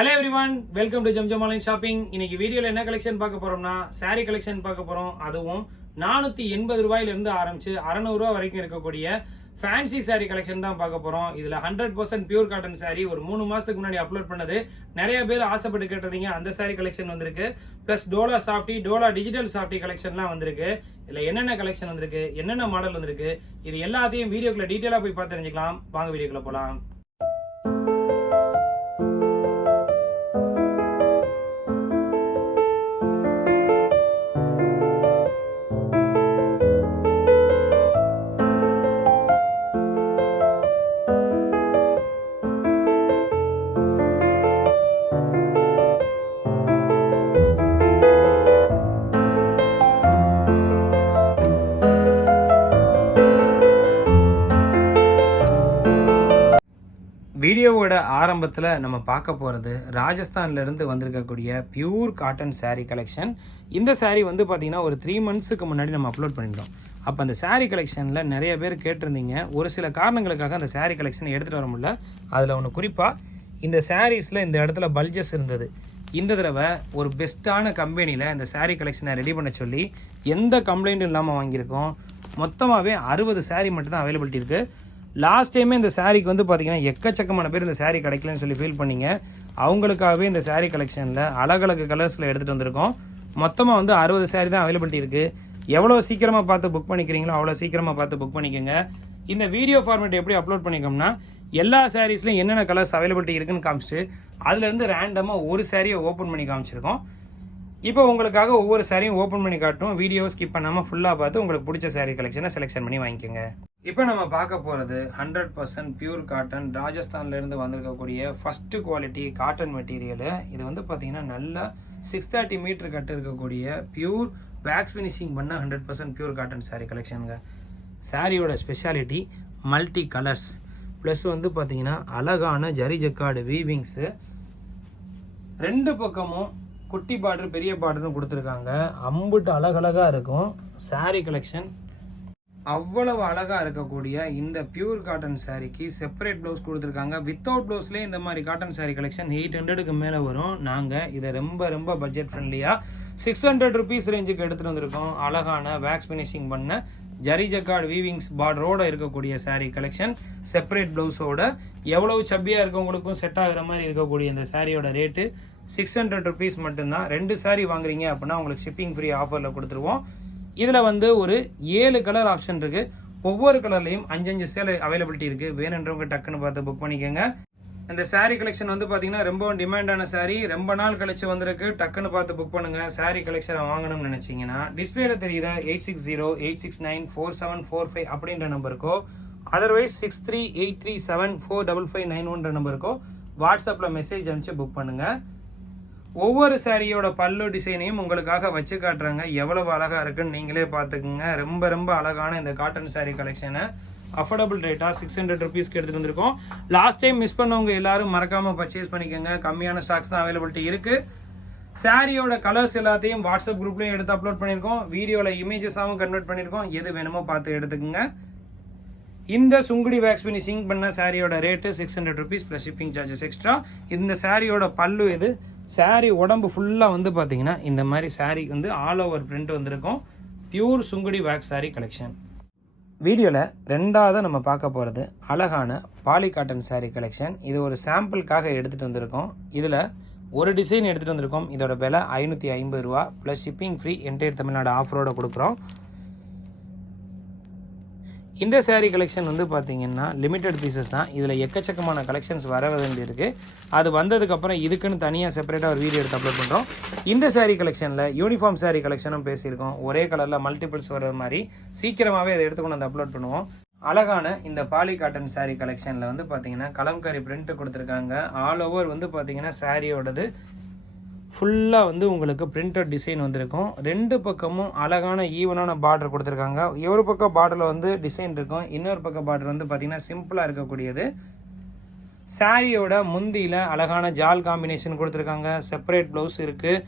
Hello one welcome to Zamzam online shopping இன்னைக்கு வீடியோல என்ன கலெக்ஷன் பார்க்க போறோம்னா சாரீ கலெக்ஷன் பார்க்க போறோம். அதுவும் நானூத்தி எண்பது ரூபாயில இருந்து ஆரம்பிச்சு அறநூறு ரூபாய் வரைக்கும் இருக்கக்கூடிய ஃபேன்சி saree கலெக்ஷன் தான் பார்க்க போறோம். இதுல hundred percent pure cotton saree ஒரு மூணு மாசத்துக்கு முன்னாடி அப்லோட் பண்ணது. நிறைய பேர் ஆசைப்பட்டு கேட்டிருந்தீங்க அந்த saree கலெக்ஷன் வந்திருக்கு. Plus Dola softy Dola digital softy கலெக்ஷன்லாம் வந்திருக்கு. இதுல என்னென்ன கலெக்ஷன் வந்திருக்கு என்னென்ன மாடல் வந்திருக்கு இது எல்லாத்தையும் வீடியோக்குள்ள டீட்டெயிலாக போய் பார்த்து தெரிஞ்சுக்கலாம். வாங்க வீடியோக்குள்ள போகலாம் ஆரம்பத்தில் நம்ம பார்க்க போகிறது ராஜஸ்தான்லேருந்து வந்திருக்கக்கூடிய பியூர் காட்டன் சாரீ கலெக்ஷன் இந்த சாரீ வந்து பார்த்திங்கன்னா ஒரு த்ரீ மந்த்ஸுக்கு முன்னாடி நம்ம அப்லோட் பண்ணியிருந்தோம். அப்போ அந்த சாரீ கலெக்ஷனில் நிறைய பேர் கேட்டிருந்தீங்க. ஒரு சில காரணங்களுக்காக அந்த சாரீ கலெக்ஷனை எடுத்துகிட்டு வர முடியல. அதில் ஒன்று குறிப்பாக இந்த சாரீஸில் இந்த இடத்துல பல்ஜஸ் இருந்தது. இந்த தடவை ஒரு பெஸ்ட்டான கம்பெனியில் இந்த சாரீ கலெக்ஷனை ரெடி பண்ண சொல்லி எந்த கம்ப்ளைண்ட்டும் இல்லாமல் வாங்கியிருக்கோம். மொத்தமாகவே அறுபது சாரீ மட்டும் தான் அவைலபிலிட்டி இருக்குது லாஸ்ட் டைமே இந்த சாரீக்கு வந்து பார்த்தீங்கன்னா எக்கச்சக்கமான பேர் இந்த saree கிடைக்கலன்னு சொல்லி ஃபீல் பண்ணிங்க. அவங்களுக்காகவே இந்த saree கலெக்ஷனில் அழகழகு கலர்ஸில் எடுத்துகிட்டு வந்திருக்கோம். மொத்தமாக வந்து அறுபது saree தான் அவைலபிலிட்டி இருக்குது எவ்வளோ சீக்கிரமாக பார்த்து புக் பண்ணிக்கிறீங்களோ அவ்வளோ சீக்கிரமாக பார்த்து புக் பண்ணிக்கோங்க. இந்த வீடியோ ஃபார்மேட் எப்படி அப்லோட் பண்ணிக்கோம்னா எல்லா சாரீஸ்லையும் என்னென்ன கலர்ஸ் அவைலபிலிட்டி இருக்குன்னு காமிச்சிட்டு அதுலேருந்து ரேண்டமாக ஒரு சாரியை ஓப்பன் பண்ணி காமிச்சிருக்கோம். இப்போ உங்களுக்காக ஒவ்வொரு சாரியும் ஓப்பன் பண்ணி காட்டும் வீடியோ ஸ்கிப் பண்ணாமல் ஃபுல்லாக பார்த்து உங்களுக்கு பிடிச்ச saree கலெக்ஷனை செலெக்ஷன் பண்ணி வாங்கிக்கோங்க. இப்போ நம்ம பார்க்க போகிறது ஹண்ட்ரட் பர்சன்ட் பியூர் காட்டன் ராஜஸ்தான்லேருந்து வந்திருக்கக்கூடிய ஃபஸ்ட்டு குவாலிட்டி காட்டன் மெட்டீரியலு இது வந்து பார்த்திங்கன்னா நல்லா சிக்ஸ் தேர்ட்டி மீட்டர் கட்டு இருக்கக்கூடிய பியூர் வேக்ஸ் ஃபினிஷிங் பண்ண hundred percent pure cotton saree கலெக்ஷனுங்க சாரியோட ஸ்பெஷாலிட்டி மல்டி கலர்ஸ் ப்ளஸ் வந்து பார்த்தீங்கன்னா அழகான ஜரி ஜக்காடு வீவிங்ஸு ரெண்டு பக்கமும் குட்டி பார்டர் பெரிய பார்டர்னு கொடுத்துருக்காங்க. அம்புட்டு அழகழகாக இருக்கும். சாரீ கலெக்ஷன் அவ்வளவு அழகாக இருக்கக்கூடிய இந்த பியூர் காட்டன் சாரீக்கு செப்பரேட் ப்ளவுஸ் கொடுத்துருக்காங்க. வித்தவுட் ப்ளவுஸ்லேயே இந்த மாதிரி காட்டன் சாரீ கலெக்ஷன் எயிட் ஹண்ட்ரடுக்கு மேலே வரும். நாங்கள் இதை ரொம்ப ரொம்ப பட்ஜெட் ஃப்ரெண்ட்லியாக சிக்ஸ் ஹண்ட்ரட் ருபீஸ் ரேஞ்சுக்கு எடுத்துகிட்டு வந்திருக்கோம். அழகான வேக்ஸ் ஃபினிஷிங் பண்ண ஜரி ஜக்கார்டு வீவிங்ஸ் பார்டரோட இருக்கக்கூடிய சாரீ கலெக்ஷன் செப்பரேட் ப்ளவுஸோட எவ்வளவு சப்பியாக இருக்கவங்களுக்கும் செட் ஆகிற மாதிரி இருக்கக்கூடிய இந்த சாரியோட ரேட்டு சிக்ஸ் ஹண்ட்ரட் ருபீஸ் மட்டும்தான். ரெண்டு சாரீ வாங்குறீங்க அப்படின்னா உங்களுக்கு ஷிப்பிங் ஃப்ரீ ஆஃபரில் கொடுத்துருவோம். இதில் வந்து ஒரு ஏழு கலர் ஆப்ஷன் இருக்குது ஒவ்வொரு கலர்லையும் அஞ்சஞ்சு சேலை அவைலபிலிட்டி இருக்குது வேணுன்றவங்க டக்குன்னு பார்த்து புக் பண்ணிக்கோங்க. இந்த சாரீ கலெக்ஷன் வந்து பார்த்தீங்கன்னா ரொம்ப டிமாண்டான சாரீ ரொம்ப நாள் கழிச்சு வந்திருக்கு. டக்குன்னு பார்த்து புக் பண்ணுங்க. சாரீ கலெக்ஷனை வாங்கணும்னு நினைச்சீங்கன்னா டிஸ்பிளேல தெரியுற eight six zero eight six nine four seven four five அப்படின்ற நம்பருக்கோ otherwise six three eight three seven four double five nine ஒன்ற நம்பருக்கோ வாட்ஸ்அப்பில் மெசேஜ் அனுப்பிச்சு புக் பண்ணுங்கள் ஒவ்வொரு சாரியோட பல்லு டிசைனையும் உங்களுக்காக வச்சு காட்டுறாங்க. எவ்வளவு அழகா இருக்குன்னு நீங்களே பார்த்துக்குங்க. ரொம்ப ரொம்ப அழகான இந்த காட்டன் saree கலெக்ஷனை அஃபோர்டபுள் ரேட்டாக சிக்ஸ் ஹண்ட்ரட் ருபீஸ்க்கு எடுத்துட்டு வந்திருக்கோம். லாஸ்ட் டைம் மிஸ் பண்ணவங்க எல்லாரும் மறக்காம பர்ச்சேஸ் பண்ணிக்கோங்க. கம்மியான ஸ்டாக்ஸ் தான் அவைலபிலிட்டி இருக்கு. சாரியோட கலர்ஸ் எல்லாத்தையும் வாட்ஸ்அப் குரூப்லையும் எடுத்து அப்லோட் பண்ணியிருக்கோம். வீடியோவில் இமேஜஸாகவும் கன்வெர்ட் பண்ணியிருக்கோம். எது வேணுமோ பார்த்து எடுத்துக்கோங்க. இந்த சுங்குடி வேக்ஸ் பண்ணி சிங் பண்ண சாரியோட rate six hundred rupees plus shipping charges extra இந்த சாரியோட பல்லு இது சாரி உடம்பு ஃபுல்லாக வந்து பார்த்தீங்கன்னா இந்த மாதிரி சாரி வந்து ஆல் ஓவர் பிரிண்ட் வந்திருக்கும். Pure Sungudi wax saree collection வீடியோவில் ரெண்டாவது நம்ம பார்க்க போகிறது அழகான பாலி காட்டன் saree கலெக்ஷன் இது ஒரு சாம்பிளுக்காக எடுத்துகிட்டு வந்திருக்கோம். இதில் ஒரு டிசைன் எடுத்துகிட்டு வந்திருக்கோம். இதோட விலை ஐநூற்றி ஐம்பது ரூபா. Plus shipping free entire Tamil Nadu ஆஃபரோட கொடுக்குறோம். இந்த சேரீ கலெக்ஷன் வந்து பார்த்தீங்கன்னா லிமிட்டட் பீசஸ் தான். இதில் எக்கச்சக்கமான கலெக்ஷன்ஸ் வர வேண்டி இருக்குது அது வந்ததுக்கப்புறம் இதுக்குன்னு தனியாக செப்பரேட்டாக ஒரு வீடியோ எடுத்து அப்லோட் பண்ணுறோம் இந்த சேரீ கலெக்ஷனில் யூனிஃபார்ம் சேரீ கலெக்ஷனும் பேசியிருக்கோம். ஒரே கலரில் மல்டிபிள்ஸ் வர்றது மாதிரி சீக்கிரமாகவே அதை எடுத்து கொண்டு வந்து அப்லோட் பண்ணுவோம். அழகான இந்த பாலி காட்டன் சாரீ கலெக்ஷனில் வந்து பார்த்தீங்கன்னா கலம்காரி பிரிண்ட் கொடுத்துருக்காங்க. ஆல் ஓவர் வந்து பார்த்தீங்கன்னா சாரியோடது ஃபுல்லாக வந்து உங்களுக்கு பிரிண்டட் டிசைன் வந்திருக்கும். ரெண்டு பக்கமும் அழகான ஈவனான பார்டர் கொடுத்துருக்காங்க. ஒரு பக்கம் பார்டரில் வந்து டிசைன் இருக்கும். இன்னொரு பக்கம் பார்டர் வந்து பார்த்திங்கன்னா சிம்பிளாக இருக்கக்கூடியது. சாரியோட முந்தியில் அழகான ஜால் காம்பினேஷன் கொடுத்துருக்காங்க. செப்பரேட் ப்ளவுஸ் இருக்குது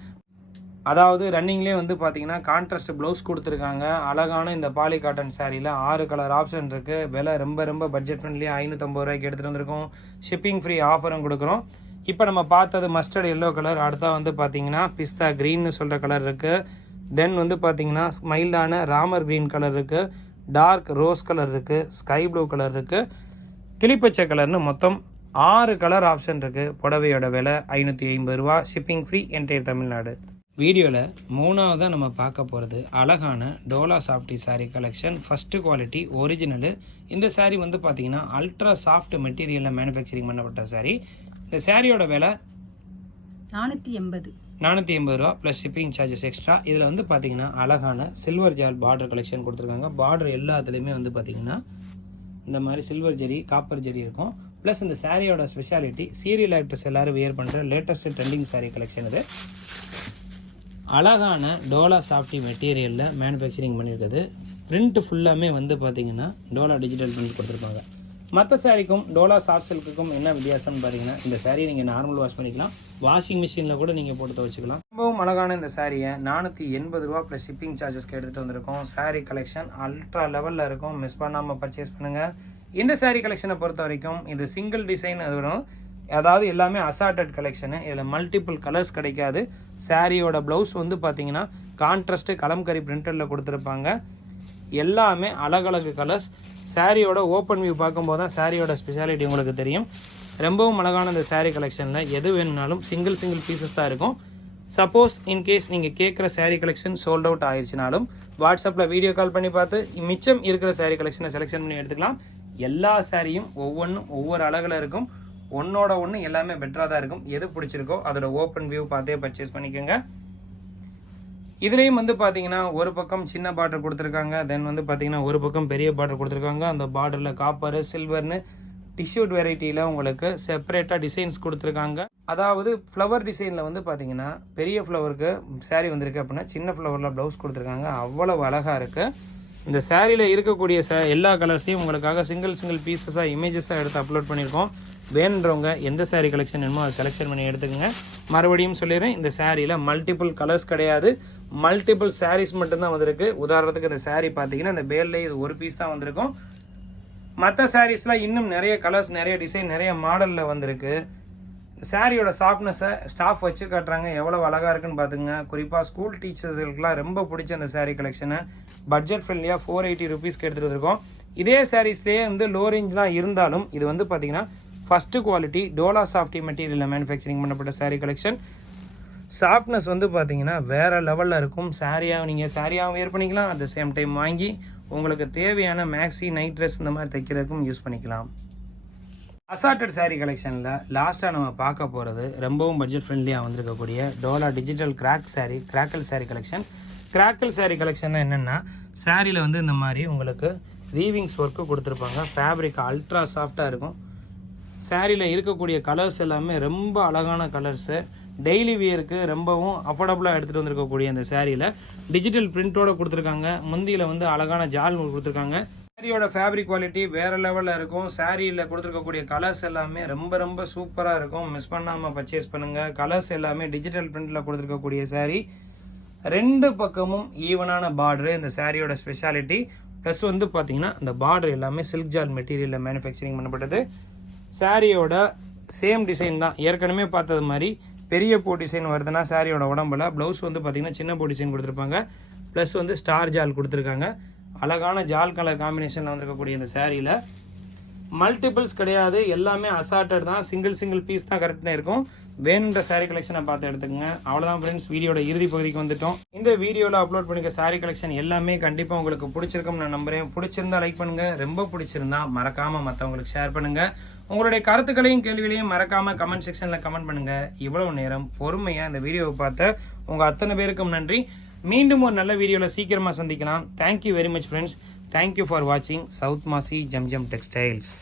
அதாவது ரன்னிங்லேயே வந்து பார்த்தீங்கன்னா கான்ட்ராஸ்ட் ப்ளவுஸ் கொடுத்துருக்காங்க. அழகான இந்த பாலி காட்டன் சாரியில் ஆறு கலர் ஆப்ஷன் இருக்குது விலை ரொம்ப ரொம்ப பட்ஜெட் ஃப்ரெண்ட்லியாக ஐநூற்றம்பது ரூபாய்க்கு எடுத்துகிட்டு வந்திருக்கோம். ஷிப்பிங் ஃப்ரீ ஆஃபரும் கொடுக்குறோம். இப்போ நம்ம பார்த்தது மஸ்டர்ட் எல்லோ கலர் அடுத்தா வந்து பார்த்தீங்கன்னா பிஸ்தா க்ரீன்னு சொல்கிற கலர் இருக்குது தென் வந்து பார்த்தீங்கன்னா ஸ்மைல்டான ராமர் க்ரீன் கலர் இருக்குது டார்க் ரோஸ் கலர் இருக்குது ஸ்கை ப்ளூ கலர் இருக்குது கிளிப்பச்சை கலர்னு மொத்தம் ஆறு கலர் ஆப்ஷன் இருக்குது புடவையோட விலை ஐநூற்றி ஐம்பது ரூபா. Shipping free entire Tamil Nadu. வீடியோவில் மூணாவதாக நம்ம பார்க்க போகிறது அழகான Dola softy saree collection first quality original இந்த சாரீ வந்து பார்த்தீங்கன்னா அல்ட்ரா சாஃப்ட் மெட்டீரியலில் மேனுஃபேக்சரிங் பண்ணப்பட்ட சாரீ இந்த சாரியோட விலை? நானூற்றி எண்பது. நானூற்றி எண்பது ரூபா ப்ளஸ் ஷிப்பிங் சார்ஜஸ் எக்ஸ்ட்ரா இதில் வந்து பார்த்தீங்கன்னா அழகான சில்வர் ஜால் பார்டர் கலெக்ஷன் கொடுத்துருக்காங்க. பார்டர் எல்லாத்துலேயுமே வந்து பார்த்தீங்கன்னா இந்த மாதிரி சில்வர் ஜெரி காப்பர் ஜெரி இருக்கும். ப்ளஸ் இந்த சாரியோட ஸ்பெஷாலிட்டி சீரியல் ஆக்டர்ஸ் எல்லாரும் வியர் பண்ணுற லேட்டஸ்ட் ட்ரெண்டிங் saree கலெக்ஷன் இது. அழகான டோலா சாஃப்டி மெட்டீரியலில் மேனுஃபேக்சரிங் பண்ணியிருக்குது பிரிண்ட் ஃபுல்லாமே வந்து பார்த்தீங்கன்னா டோலா டிஜிட்டல் பிரிண்ட் கொடுத்துருப்பாங்க. மற்ற சாரீக்கும் டோலா சாஃப்ட் சில்க்குக்கும் என்ன வித்தியாசம்னு பார்த்தீங்கன்னா இந்த சாரியை நீங்கள் நார்மல் வாஷ் பண்ணிக்கலாம். வாஷிங் மிஷினில் கூட நீங்கள் போட்டு துவச்சிக்கலாம். ரொம்பவும் அழகான இந்த சாரியை நானூற்றி எண்பது ரூபா ப்ளஸ் ஷிப்பிங் சார்ஜஸ்க்கு எடுத்துகிட்டு வந்திருக்கோம். சாரீ கலெக்ஷன் அல்ட்ரா லெவலில் இருக்கும். மிஸ் பண்ணாமல் பர்ச்சேஸ் பண்ணுங்கள் இந்த சாரீ கலெக்ஷனை பொறுத்த வரைக்கும் இது சிங்கிள் டிசைன் அது வரும். அதாவது எல்லாமே அசார்டட் கலெக்ஷனு இதில் மல்டிபிள் கலர்ஸ் கிடைக்காது. சாரியோட ப்ளவுஸ் வந்து பார்த்தீங்கன்னா கான்ட்ராஸ்ட்டு கலம்கரி பிரிண்டரில் கொடுத்துருப்பாங்க. எல்லாமே அழகழகு கலர்ஸ் சாரியோட ஓப்பன் வியூ பார்க்கும்போது தான் சாரியோட ஸ்பெஷாலிட்டி உங்களுக்கு தெரியும். ரொம்பவும் அழகான இந்த சாரீ கலெக்ஷனில் எது வேணும்னாலும் சிங்கிள் சிங்கிள் பீசஸ் தான் இருக்கும். சப்போஸ் இன்கேஸ் நீங்கள் கேட்குற சாரீ கலெக்ஷன் சோல்ட் அவுட் ஆயிடுச்சுனாலும் வாட்ஸ்அப்பில் வீடியோ கால் பண்ணி பார்த்து மிச்சம் இருக்கிற சாரீ கலெக்ஷனை செலெக்ஷன் பண்ணி எடுத்துக்கலாம். எல்லா சாரியும் ஒவ்வொன்றும் ஒவ்வொரு அழகில் இருக்கும். ஒன்றோட ஒன்று எல்லாமே பெட்டராக தான் இருக்கும். எது பிடிச்சிருக்கோ அதோட ஓப்பன் வியூ பார்த்தே பர்ச்சேஸ் பண்ணிக்கோங்க. இதுலேயும் வந்து பார்த்தீங்கன்னா ஒரு பக்கம் சின்ன பார்டர் கொடுத்துருக்காங்க தென் வந்து பார்த்தீங்கன்னா ஒரு பக்கம் பெரிய பார்டர் கொடுத்துருக்காங்க. அந்த பார்டரில் காப்பர் சில்வர்னு டிஷ்யூட் வெரைட்டியில் உங்களுக்கு செப்பரேட்டாக டிசைன்ஸ் கொடுத்துருக்காங்க. அதாவது ஃப்ளவர் டிசைனில் வந்து பார்த்தீங்கன்னா பெரிய ஃப்ளவருக்கு saree வந்திருக்கு அப்படின்னா சின்ன ஃப்ளவரில் ப்ளவுஸ் கொடுத்துருக்காங்க. அவ்வளவு அழகாக இருக்குது இந்த சாரியில் இருக்கக்கூடிய ச எல்லா கலர்ஸையும் உங்களுக்காக சிங்கிள் சிங்கிள் பீசஸாக இமேஜஸாக எடுத்து அப்லோட் பண்ணியிருக்கோம். வேணுன்றவங்க எந்த சாரீ கலெக்ஷன் வேணுமோ அதை செலெக்ஷன் பண்ணி எடுத்துக்கோங்க. மறுபடியும் சொல்லிடுறேன் இந்த சாரியில் மல்டிபிள் கலர்ஸ் கிடையாது. மல்டிபிள் சாரீஸ் மட்டும்தான் வந்திருக்கு. உதாரணத்துக்கு இந்த சாரீ பார்த்தீங்கன்னா இந்த பேல்லே இது ஒரு பீஸ் தான் வந்திருக்கும். மற்ற சாரீஸ்லாம் இன்னும் நிறைய கலர்ஸ் நிறைய டிசைன் நிறைய மாடலில் வந்திருக்கு. சாரியோட சாஃப்ட்னஸை ஸ்டாஃப் வச்சு காட்டுறாங்க எவ்வளோ அழகாக இருக்குன்னு பார்த்துங்க குறிப்பாக ஸ்கூல் டீச்சர்ஸுக்கெலாம் ரொம்ப பிடிச்ச அந்த சாரீ கலெக்ஷனை பட்ஜெட் ஃப்ரெண்ட்லியாக ஃபோர் எயிட்டி ருபீஸ்க்கு எடுத்துகிட்டு இருக்கோம் இதே சாரீஸ்லேயே வந்து லோ ரேஞ்ச்லாம் இருந்தாலும் இது வந்து பார்த்தீங்கன்னா ஃபஸ்ட்டு குவாலிட்டி டோலா சாஃப்டி மெட்டீரியலில் மேனுஃபேக்சரிங் பண்ணப்பட்ட சாரீ கலெக்ஷன் சாஃப்ட்னஸ் வந்து பார்த்தீங்கன்னா வேறு லெவலில் இருக்கும். சாரியாக நீங்கள் சாரியாகவும் வேர் பண்ணிக்கலாம். அட் த சேம் டைம் வாங்கி உங்களுக்கு தேவையான மேக்ஸி நைட் ட்ரெஸ் இந்த மாதிரி தைக்கிறதுக்கும் யூஸ் பண்ணிக்கலாம். அசார்டட் சாரீ கலெக்ஷனில் லாஸ்ட்டாக நம்ம பார்க்க போகிறது ரொம்பவும் பட்ஜெட் ஃப்ரெண்ட்லியாக வந்திருக்கக்கூடிய Dola digital crack saree crackle saree collection crackle saree collection என்னென்னா சாரியில் வந்து இந்த மாதிரி உங்களுக்கு வீவிங்ஸ் ஒர்க்கு கொடுத்துருப்பாங்க. ஃபேப்ரிக் அல்ட்ரா சாஃப்டாக இருக்கும். சாரியில் இருக்கக்கூடிய கலர்ஸ் எல்லாமே ரொம்ப அழகான கலர்ஸு டெய்லி வியருக்கு ரொம்பவும் அஃபோர்டபுளாக எடுத்துகிட்டு வந்திருக்கக்கூடிய அந்த சாரியில் டிஜிட்டல் பிரிண்ட்டோடு கொடுத்துருக்காங்க. முந்தியில் வந்து அழகான ஜால் கொடுத்துருக்காங்க. சாரியோட ஃபேப்ரிக் குவாலிட்டி வேறு லெவலில் இருக்கும். சாரியில் கொடுத்துருக்கக்கூடிய கலர்ஸ் எல்லாமே ரொம்ப ரொம்ப சூப்பராக இருக்கும். மிஸ் பண்ணாமல் பர்ச்சேஸ் பண்ணுங்கள் கலர்ஸ் எல்லாமே டிஜிட்டல் பிரிண்டில் கொடுத்துருக்கக்கூடிய saree. ரெண்டு பக்கமும் ஈவனான பார்டரு இந்த சாரியோட ஸ்பெஷாலிட்டி ப்ளஸ் வந்து பார்த்தீங்கன்னா இந்த பார்டர் எல்லாமே சில்க் ஜால் மெட்டீரியலில் மேனுஃபேக்சரிங் பண்ணப்பட்டது. சாரியோட சேம் டிசைன் தான். ஏற்கனவே பார்த்தது மாதிரி பெரிய பூ டிசைன் வருதுன்னா சாரியோட உடம்புல ப்ளவுஸ் வந்து பார்த்தீங்கன்னா சின்ன பூ டிசைன் கொடுத்துருப்பாங்க. ப்ளஸ் வந்து ஸ்டார் ஜால் கொடுத்துருக்காங்க. அழகான ஜால் கலர் காம்பினேஷனில் வந்திருக்கக்கூடிய இந்த சேரீயில் மல்டிபிள்ஸ் கிடையாது. எல்லாமே அசார்ட்டட் தான். சிங்கிள் சிங்கிள் பீஸ் தான் கரெக்டாக இருக்கும். வேணுன்ற சாரீ கலெக்ஷனை பார்த்து எடுத்துக்கங்க. அவ்வளோதான் ஃப்ரெண்ட்ஸ் வீடியோட இறுதி பகுதிக்கு வந்துட்டோம். இந்த வீடியோவில் அப்லோட் பண்ணிக்க சாரீ கலெக்ஷன் எல்லாமே கண்டிப்பாக உங்களுக்கு பிடிச்சிருக்கும் நான் நம்புறேன். பிடிச்சிருந்தா லைக் பண்ணுங்கள் ரொம்ப பிடிச்சிருந்தா மறக்காமல் மற்றவங்களுக்கு ஷேர் பண்ணுங்கள் உங்களுடைய கருத்துக்களையும் கேள்விகளையும் மறக்காம கமெண்ட் செக்ஷனில் கமெண்ட் பண்ணுங்க. இவ்வளவு நேரம் பொறுமையாக இந்த வீடியோவை பார்த்த உங்கள் அத்தனை பேருக்கும் நன்றி. மீண்டும் ஒரு நல்ல வீடியோவில் சீக்கிரமாக சந்திக்கலாம். Thank you very much friends thank you for வாட்சிங் சவுத் மாசி ஜம்ஜம் டெக்ஸ்டைல்ஸ்